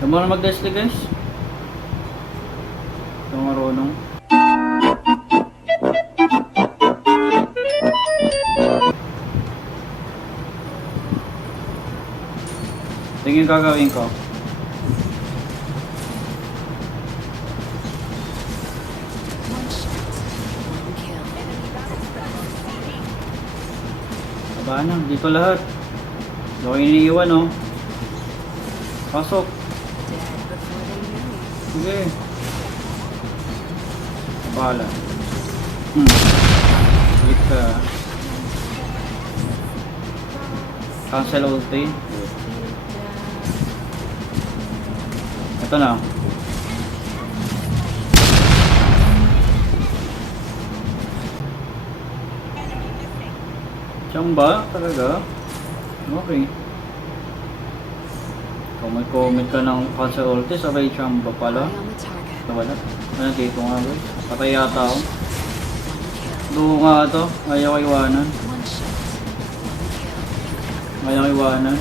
Ito mo na mag-Leslie guys. Ito marunong. Tingin gagawin ko. Aba na, dito lahat. Hindi ko iniiwan oh. Pasok. Sige. Bala. Ulit ka. Cancel ulti. Ito na. Chamba talaga? Okay. Kung may comment ka ng cancel ulti, sabay chamba pala. Wala. Ano dito nga guys? Patay yata ako. Doon nga ito. Ayaw iwanan. Ayaw iwanan.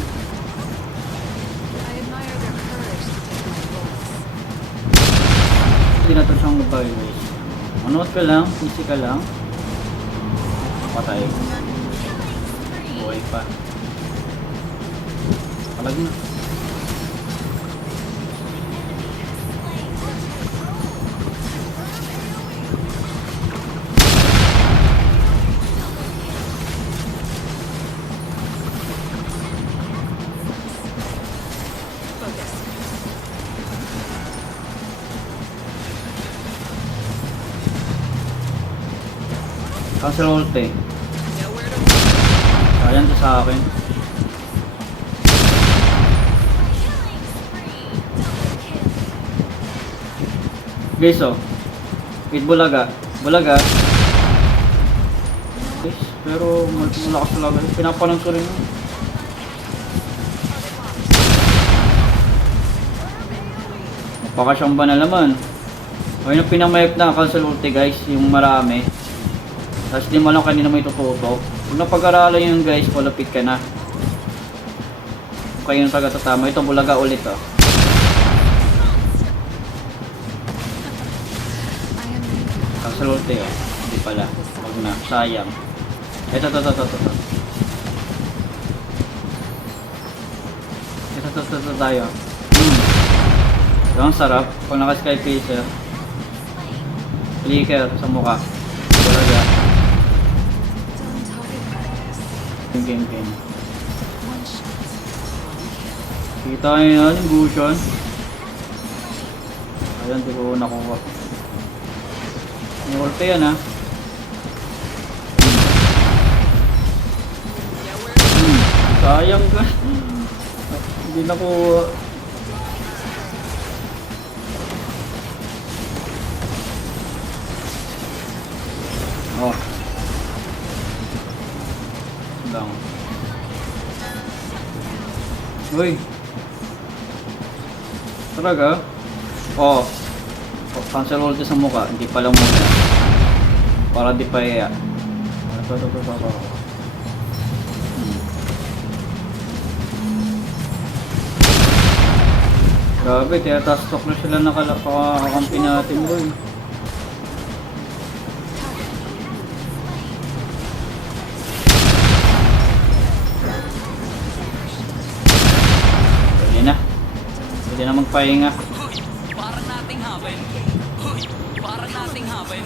Hindi na ito siyang mabay guys. Manood ka lang. Easy ka lang. Patay. Buhay pa. Palag na. Cancel ulti. Ayan to sa akin. Guys oh. Wait, bulaga. Bulaga. Guys, pero malakas talaga. Pinapalang ko rin. Napakasyamba na naman. Ayun yung pinamayip na cancel ulti guys. Yung marami. Tapos di mo lang kanina may tututo. Kung napag-aralan yun guys, palapit ka na. Kung kayo yung taga-tatama, ito bulaga ulit oh. Cancel ulti oh. Hindi pala. Wag na. Sayang. Ito. Ito tayo. Ito ang sarap. Kung naka-sky pacer. Flicker sa mukha. Bulaga. Game. Kita nyo yan, yung Gusion. Ayan, di ko nakuha. May ulti yan ha. Sayang ka. Hindi nakuha. Oh. Lang. Uy. Talaga? Oh. Cancel ulti sa mukha. Hindi pala muna. Para di pa iya. Ito. Grabe, tinatastok na sila nakakakampi natin boy. Hindi na magpahinga. Para nating haven. Para nating haven.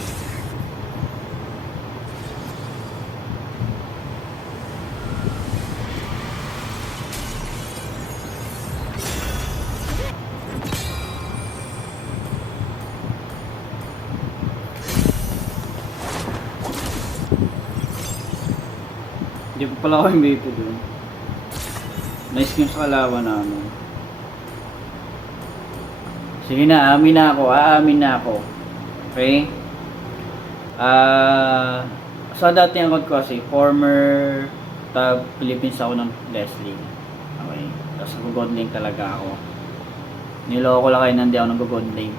Hindi pa pala ako yung dito dun. Nice yung sa kalaban namin. Sige na, aamin na ako. Okay? Sa dating account ko kasi, former tab Philippines ako ng Leslie. Okay? Tapos nag-godling talaga ako. Niloko ko lang kayo, hindi ako nag-godling.